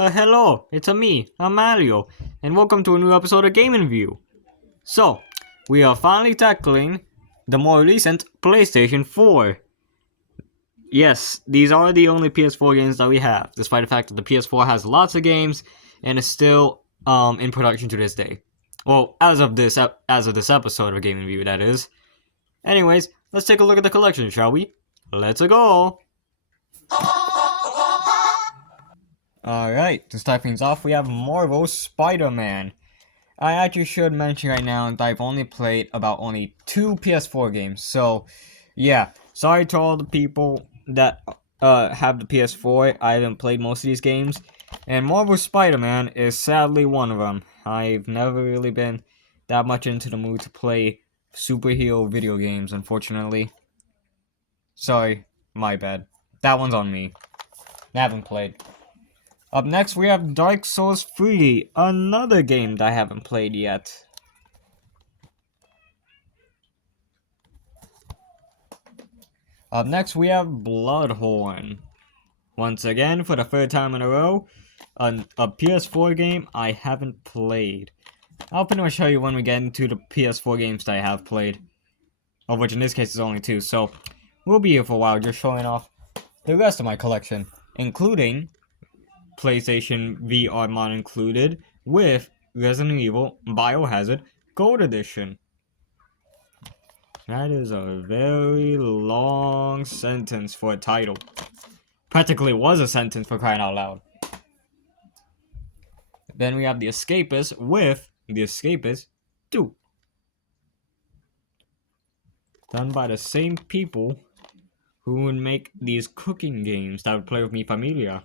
Hello, it's me, I'm Mario, and welcome to a new episode of Gaming View. So, we are finally tackling the more recent PlayStation 4. Yes, these are the only PS4 games that we have, despite the fact that the PS4 has lots of games and is still in production to this day. Well, as of this episode of Gaming View, that is. Anyways, let's take a look at the collection, shall we? Let's go! Alright, to start things off, we have Marvel Spider-Man. I actually should mention right now that I've only played about only 2 PS4 games, so yeah, sorry to all the people that have the PS4, I haven't played most of these games, and Marvel Spider-Man is sadly one of them. I've never really been that much into the mood to play superhero video games, unfortunately. Sorry, my bad. That one's on me. I haven't played. Up next, we have Dark Souls 3, another game that I haven't played yet. Up next, we have Bloodborne. Once again, for the third time in a row, a PS4 game I haven't played. I'll pretty much show you when we get into the PS4 games that I have played. Of which in this case is only 2, so we'll be here for a while just showing off the rest of my collection, including PlayStation VR mod included, with Resident Evil Biohazard Gold Edition. That is a very long sentence for a title. Practically was a sentence, for crying out loud. Then we have The Escapist with The Escapist 2. Done by the same people who would make these cooking games that would play with Mi Familia.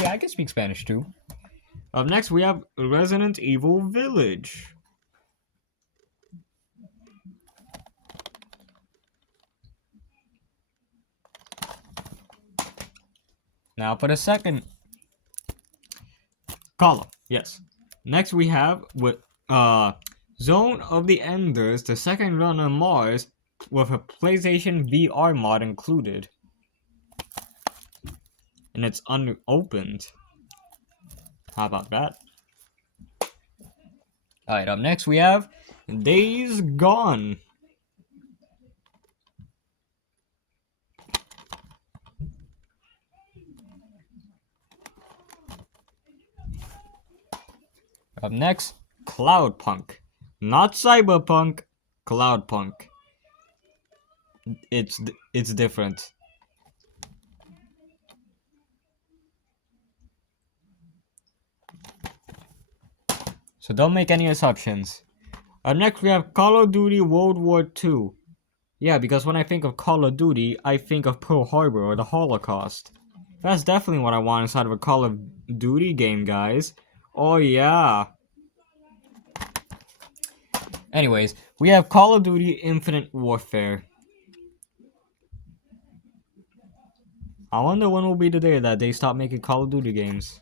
Yeah, I can speak Spanish too. Up next, we have Resident Evil Village. Now for the second column, yes. Next we have with Zone of the Enders, the second run on Mars, with a PlayStation VR mod included. And it's unopened. How about that? Alright, up next we have Days Gone. Up next, Cloudpunk. Not Cyberpunk, Cloudpunk. It's different. So don't make any assumptions. Up next we have Call of Duty World War II. Yeah, because when I think of Call of Duty, I think of Pearl Harbor or the Holocaust. That's definitely what I want inside of a Call of Duty game, guys. Oh yeah. Anyways, we have Call of Duty Infinite Warfare. I wonder when will be the day that they stop making Call of Duty games.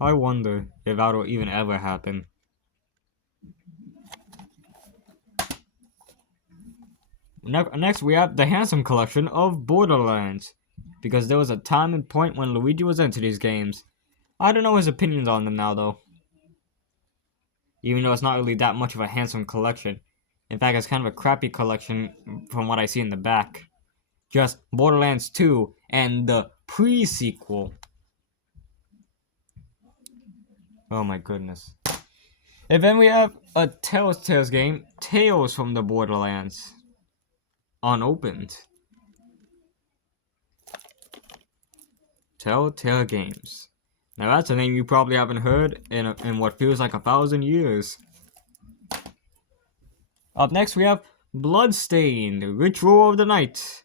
I wonder if that will even ever happen. Next, we have the Handsome Collection of Borderlands. Because there was a time and point when Luigi was into these games. I don't know his opinions on them now, though. Even though it's not really that much of a handsome collection. In fact, it's kind of a crappy collection from what I see in the back. Just Borderlands 2 and the pre-sequel. Oh my goodness. And then we have a Telltale game, Tales from the Borderlands. Unopened. Telltale Games. Now that's a name you probably haven't heard in what feels like 1,000 years. Up next we have Bloodstained, Ritual of the Night.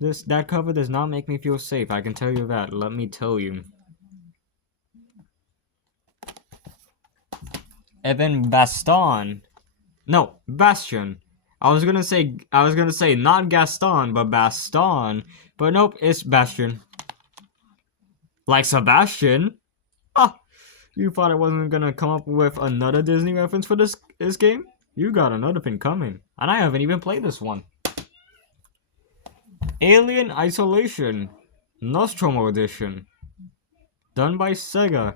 That cover does not make me feel safe, I can tell you that, let me tell you. And then Bastion. No, Bastion. I was gonna say not Gaston, but Baston. But nope, it's Bastion. Like Sebastian? Ah, you thought I wasn't gonna come up with another Disney reference for this game? You got another thing coming. And I haven't even played this one. Alien Isolation. Nostromo Edition. Done by Sega.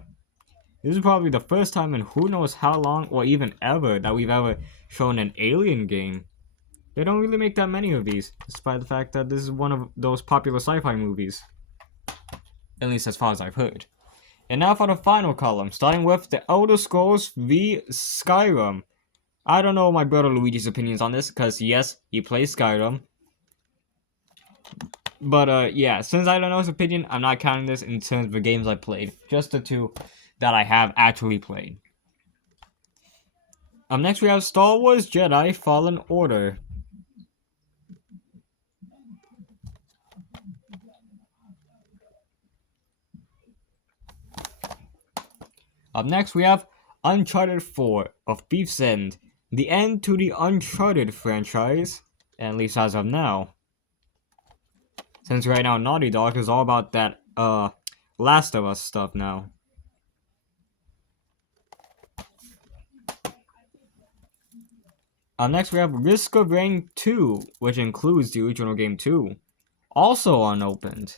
This is probably the first time in who knows how long, or even ever, that we've ever shown an Alien game. They don't really make that many of these, despite the fact that this is one of those popular sci-fi movies. At least as far as I've heard. And now for the final column, starting with The Elder Scrolls v Skyrim. I don't know my brother Luigi's opinions on this, because yes, he plays Skyrim. But yeah, since I don't know his opinion, I'm not counting this in terms of the games I played. Just the two that I have actually played. Next we have Star Wars Jedi Fallen Order. Up next we have Uncharted 4 of Thief's End. The end to the Uncharted franchise, at least as of now. Since right now Naughty Dog is all about that Last of Us stuff now. Next we have Risk of Rain 2, which includes the original game too. Also unopened.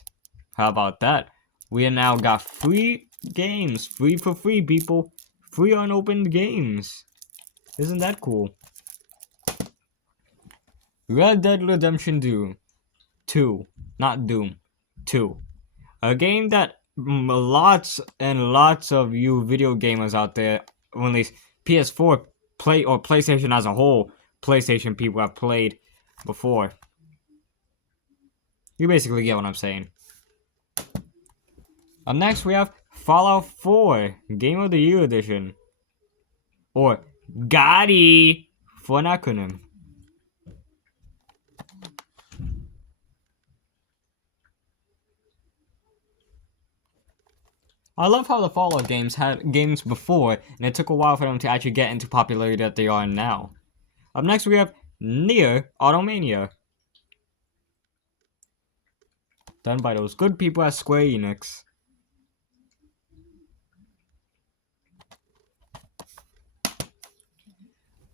How about that? We have now got free games. Free for free, people. Free unopened games. Isn't that cool? Red Dead Redemption 2. Not Doom. 2. A game that lots and lots of you video gamers out there, or at least PS4 or PlayStation as a whole, PlayStation people have played before. You basically get what I'm saying. Up next we have Fallout 4 Game of the Year Edition. Or GOTY for an acronym. I love how the Fallout games had games before, and it took a while for them to actually get into popularity that they are now. Up next we have Nier Automania. Done by those good people at Square Enix.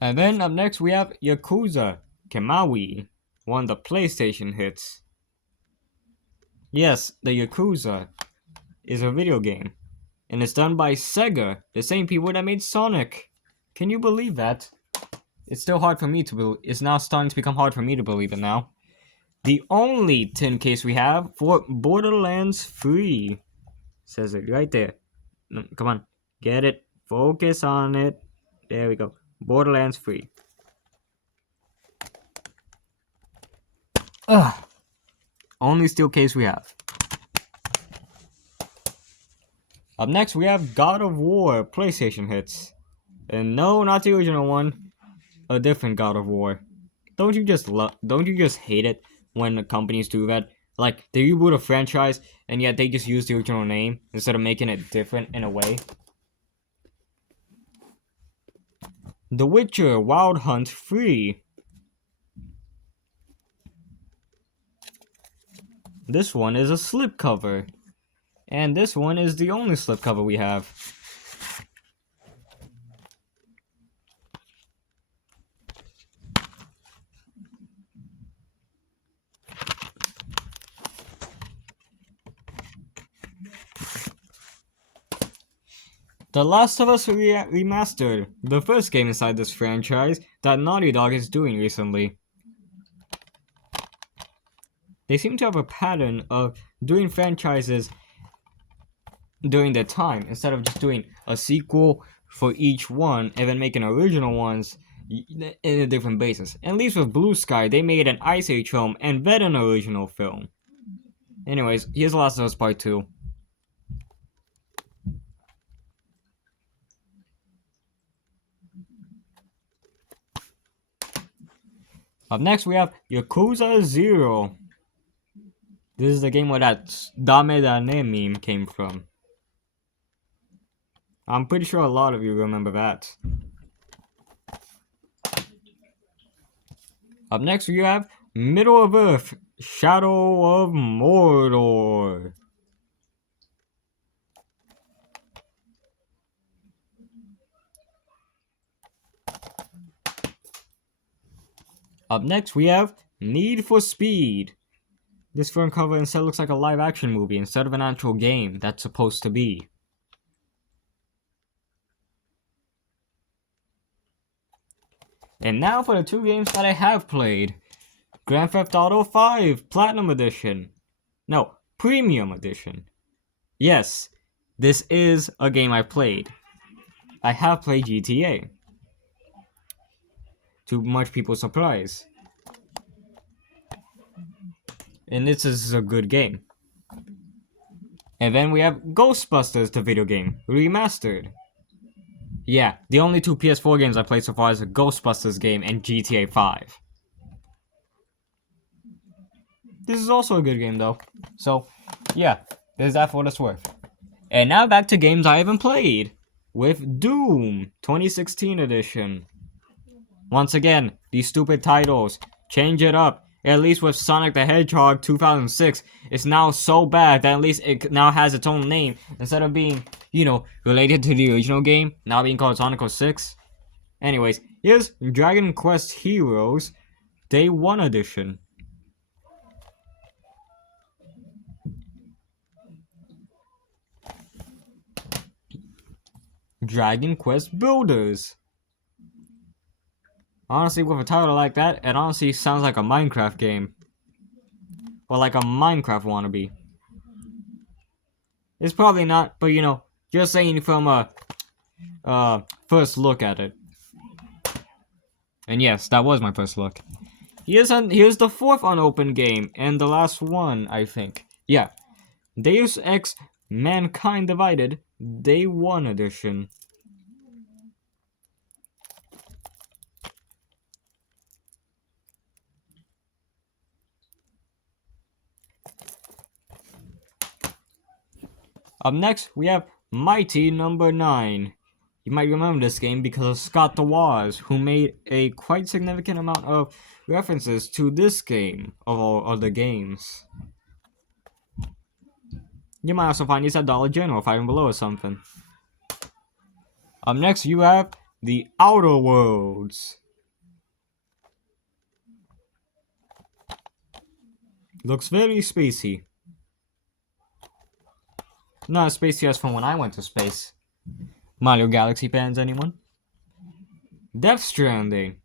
And then up next we have Yakuza Kimawi, one of the PlayStation hits. Yes, the Yakuza is a video game, and it's done by Sega, the same people that made Sonic. Can you believe that? It's still hard for me to believe. It's now starting to become hard for me to believe it now. The only 10 case we have for Borderlands 3. Says it right there. Come on, get it. Focus on it. There we go. Borderlands 3. Ugh. Only steel case we have. Up next we have God of War PlayStation hits. And no, not the original one. A different God of War. Don't you just hate it when the companies do that? Like, they reboot a franchise and yet they just use the original name instead of making it different in a way. The Witcher Wild Hunt 3. This one is a slipcover. And this one is the only slipcover we have. The Last of Us Remastered, the first game inside this franchise that Naughty Dog is doing recently. They seem to have a pattern of doing franchises during their time, instead of just doing a sequel for each one and then making original ones in a different basis. At least with Blue Sky, they made an Ice Age film and then an original film. Anyways, here's Last of Us Part 2. Up next, we have Yakuza 0. This is the game where that Dame Dane meme came from. I'm pretty sure a lot of you remember that. Up next, we have Middle of Earth, Shadow of Mordor. Up next, we have Need for Speed. This front cover instead looks like a live action movie instead of an actual game that's supposed to be. And now for the 2 games that I have played. Grand Theft Auto 5 Platinum Edition. No, Premium Edition. Yes, this is a game I played. I have played GTA. To much people's surprise. And this is a good game. And then we have Ghostbusters, the video game, remastered. Yeah, the only 2 PS4 games I played so far is a Ghostbusters game and GTA 5. This is also a good game though. So, yeah, there's that for what it's worth. And now back to games I haven't played. With Doom 2016 edition. Once again, these stupid titles. Change it up. At least with Sonic the Hedgehog 2006, it's now so bad that at least it now has its own name. Instead of being, related to the original game, now being called Sonic 06. Anyways, here's Dragon Quest Heroes Day 1 edition. Dragon Quest Builders. Honestly, with a title like that, it honestly sounds like a Minecraft game. Or like a Minecraft wannabe. It's probably not, but just saying from a first look at it. And yes, that was my first look. Here's the 4th unopened game, and the last one, I think. Yeah. Deus Ex Mankind Divided, Day 1 edition. Up next, we have Mighty Number 9. You might remember this game because of Scott DeWaz, who made a quite significant amount of references to this game of all other games. You might also find these at Dollar General, 5 and below or something. Up next, you have The Outer Worlds. Looks very spacey. Not as spacey as from when I went to space. Mario Galaxy fans, anyone? Death Stranding.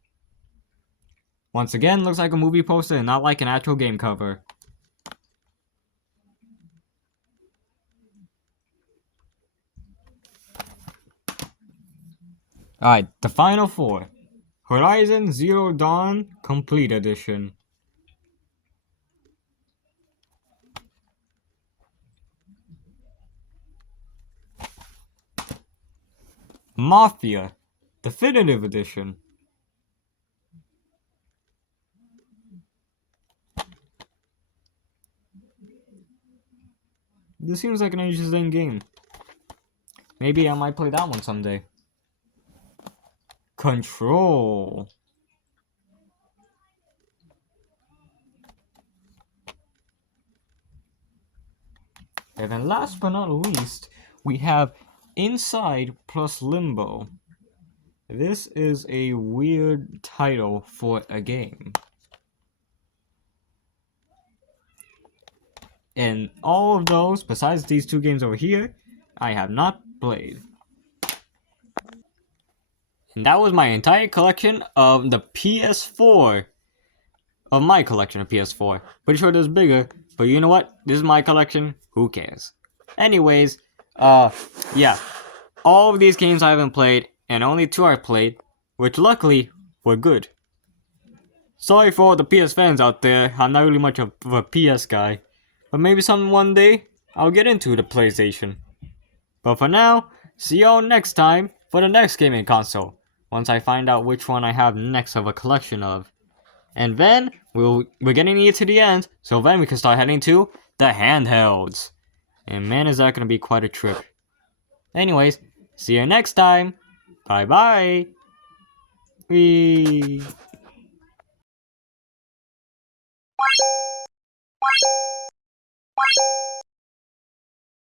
Once again, looks like a movie poster and not like an actual game cover. Alright, the final 4. Horizon Zero Dawn Complete Edition. Mafia Definitive Edition. This seems like an interesting game. Maybe I might play that one someday. Control. And then last but not least, we have Inside plus Limbo. This is a weird title for a game. And all of those, besides these 2 games over here, I have not played. And that was my entire collection of the PS4. Of my collection of PS4. Pretty sure there's bigger, but you know what? This is my collection. Who cares? Anyways, yeah. All of these games I haven't played, and only 2 I've played, which luckily were good. Sorry for all the PS fans out there. I'm not really much of a PS guy. But maybe one day, I'll get into the PlayStation. But for now, see y'all next time for the next gaming console. Once I find out which one I have next of a collection of. And then, we're getting near to the end, so then we can start heading to the handhelds. And man, is that going to be quite a trip. Anyways, see you next time. Bye bye. Whee.